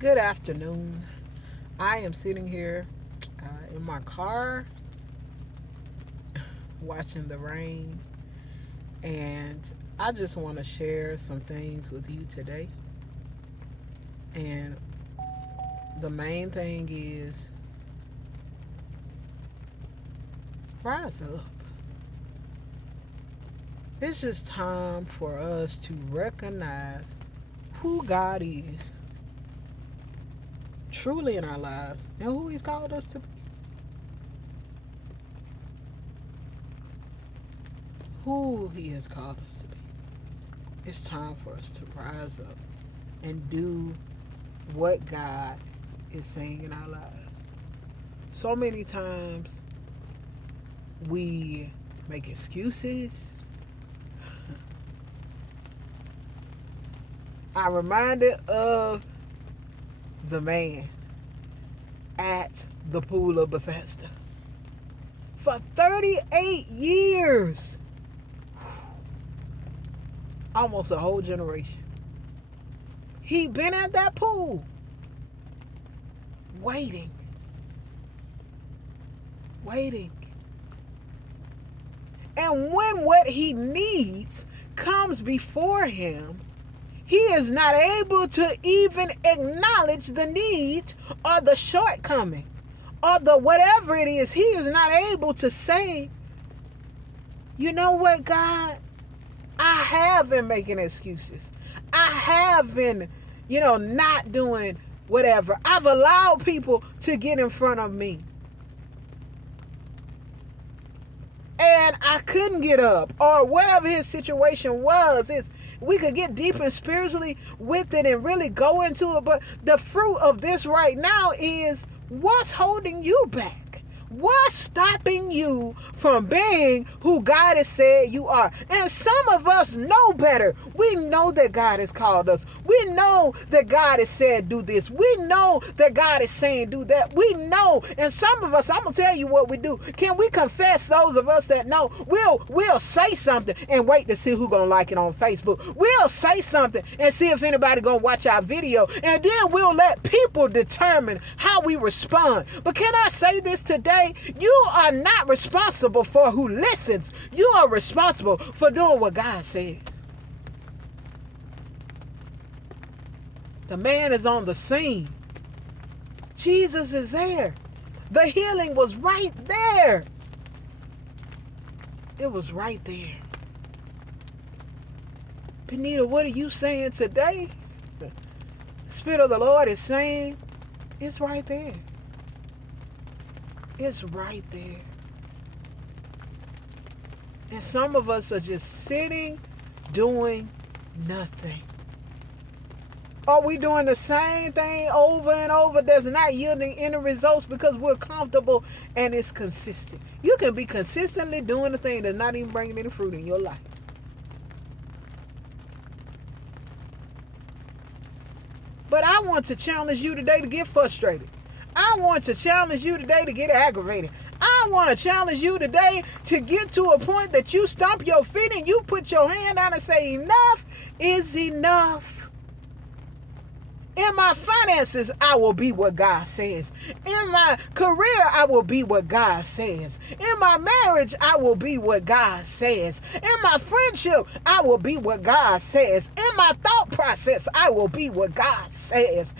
Good afternoon. I am sitting here in my car watching the rain, and I just want to share some things with you today. And the main thing is rise up. It's just time for us to recognize who God is truly in our lives and who He's called us to be. Who He has called us to be. It's time for us to rise up and do what God is saying in our lives. So many times we make excuses. I'm reminded of the man at the pool of Bethesda. For 38 years, almost a whole generation, he'd been at that pool waiting. And when what he needs comes before him, he is not able to even acknowledge the need or the shortcoming or the whatever it is. He is not able to say, you know what, God? I have been making excuses. I have been, not doing whatever. I've allowed people to get in front of me. And I couldn't get up, or whatever his situation was. We could get deep and spiritually with it and really go into it. But the fruit of this right now is what's holding you back? What's stopping you from being who God has said you are? And some of us know better. We know that God has called us. We know that God has said do this. We know that God is saying do that. We know. And some of us, I'm going to tell you what we do. Can we confess, those of us that know? We'll say something and wait to see who's going to like it on Facebook. We'll say something and see if anybody going to watch our video. And then we'll let people determine how we respond. But can I say this today? You are not responsible for who listens. You are responsible for doing what God says. The man is on the scene. Jesus is there. The healing was right there. It was right there. Benita, what are you saying today? The Spirit of the Lord is saying, it's right there. It's right there. And some of us are just sitting, doing nothing. Are we doing the same thing over and over that's not yielding any results because we're comfortable and it's consistent? You can be consistently doing the thing that's not even bringing any fruit in your life. But I want to challenge you today to get frustrated. I want to challenge you today to get aggravated. I want to challenge you today to get to a point that you stomp your feet and you put your hand down and say, enough is enough. In my finances, I will be what God says. In my career, I will be what God says. In my marriage, I will be what God says. In my friendship, I will be what God says. In my thought process, I will be what God says.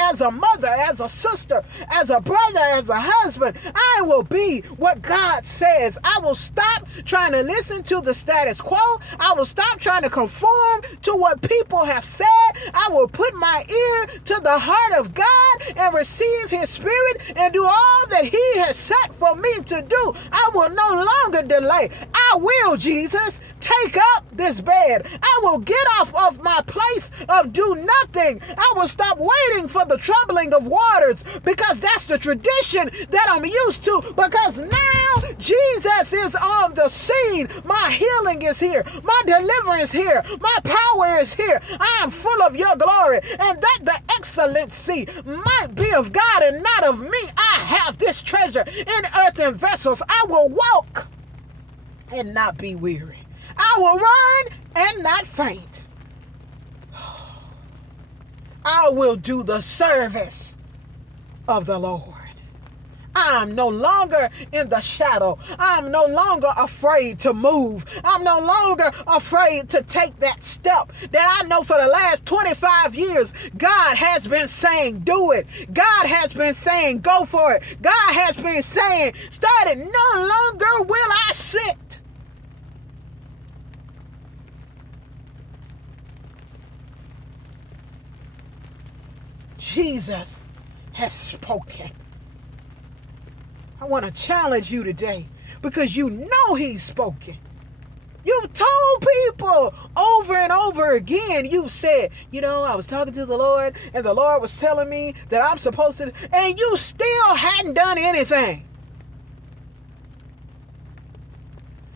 As a mother, as a sister, as a brother, as a husband, I will be what God says. I will stop trying to listen to the status quo. I will stop trying to conform to what people have said. I will put my ear to the heart of God and receive His Spirit and do all that He has set for me to do. I will no longer delay. I will, Jesus, take up this bed. I will get off of my place of do nothing. I will stop waiting for the troubling of waters because that's the tradition that I'm used to, because now Jesus is on the scene. My healing is here. My deliverance is here. My power is here. I am full of your glory, and that the excellency might be of God and not of me. I have this treasure in earthen vessels. I will walk and not be weary. I will run and not faint. I will do the service of the Lord. I'm no longer in the shadow. I'm no longer afraid to move. I'm no longer afraid to take that step that I know for the last 25 years, God has been saying, do it. God has been saying, go for it. God has been saying, start it. No longer will I sit. Jesus has spoken. I want to challenge you today because you know he's spoken. You've told people over and over again, you said, I was talking to the Lord and the Lord was telling me that I'm supposed to, and you still hadn't done anything.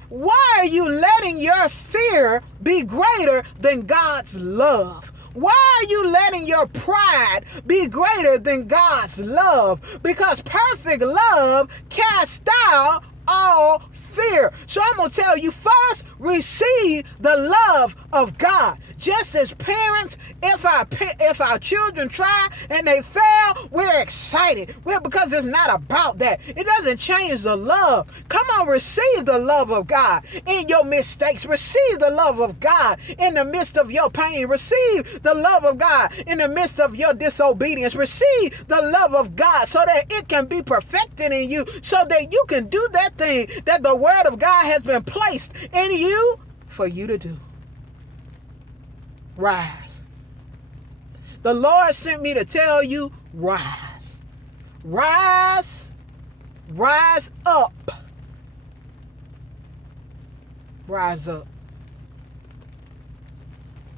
Why are you letting your fear be greater than God's love? Why are you letting your pride be greater than God's love? Because perfect love casts out all fear. So I'm going to tell you, first, receive the love of God. Just as parents, if our children try and they fail, we're excited. Because it's not about that. It doesn't change the love. Come on, receive the love of God in your mistakes. Receive the love of God in the midst of your pain. Receive the love of God in the midst of your disobedience. Receive the love of God so that it can be perfected in you, so that you can do that thing that the Word of God has been placed in you for you to do. Rise. The Lord sent me to tell you, rise. Rise. Rise up. Rise up.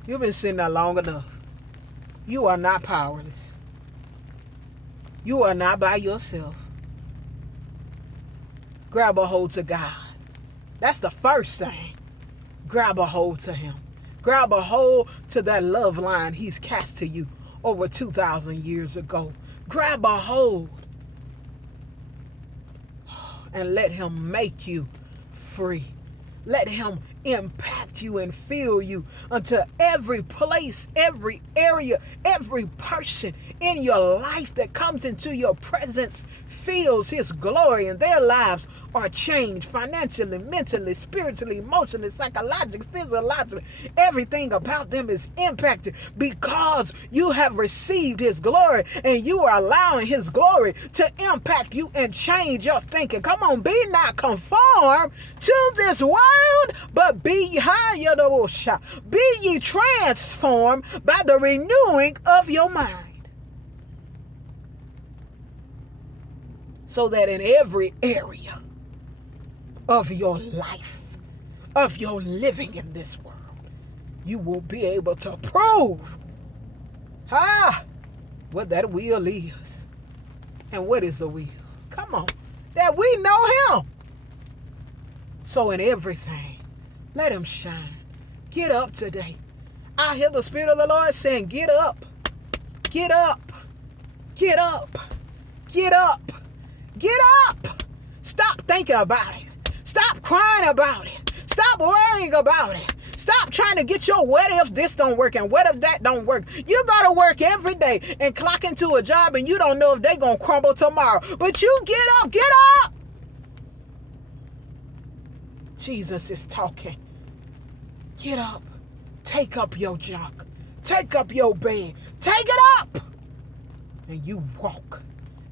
You've been sitting there long enough. You are not powerless. You are not by yourself. Grab a hold to God. That's the first thing. Grab a hold to him. Grab a hold to that love line he's cast to you over 2,000 years ago. Grab a hold and let him make you free. Let him impact you and fill you until every place, every area, every person in your life that comes into your presence feels his glory, and their lives are changed financially, mentally, spiritually, emotionally, psychologically, physiologically. Everything about them is impacted because you have received his glory and you are allowing his glory to impact you and change your thinking. Come on, be not conformed to this world, but be ye transformed by the renewing of your mind. So that in every area of your life, of your living in this world, you will be able to prove what that will is. And what is the will? Come on. That we know him. So in everything, let him shine. Get up today. I hear the Spirit of the Lord saying, get up. Get up. Get up. Get up. Get up. Stop thinking about it. Stop crying about it. Stop worrying about it. Stop trying to get your what if this don't work and what if that don't work. You got to work every day and clock into a job and you don't know if they're going to crumble tomorrow. But you get up. Get up. Jesus is talking. Get up. Take up your junk. Take up your bed. Take it up. And you walk.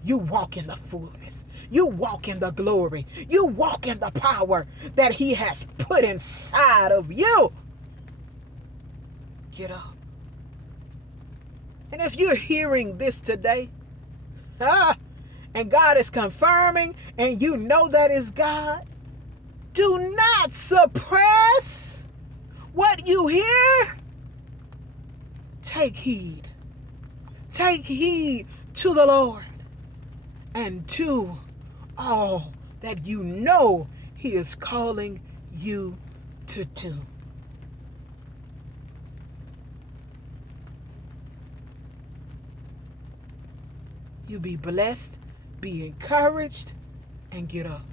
You walk in the fullness. You walk in the glory. You walk in the power that he has put inside of you. Get up. And if you're hearing this today, and God is confirming, and you know that is God, do not suppress what you hear. Take heed. Take heed to the Lord and to all that you know he is calling you to do. You be blessed, be encouraged, and get up.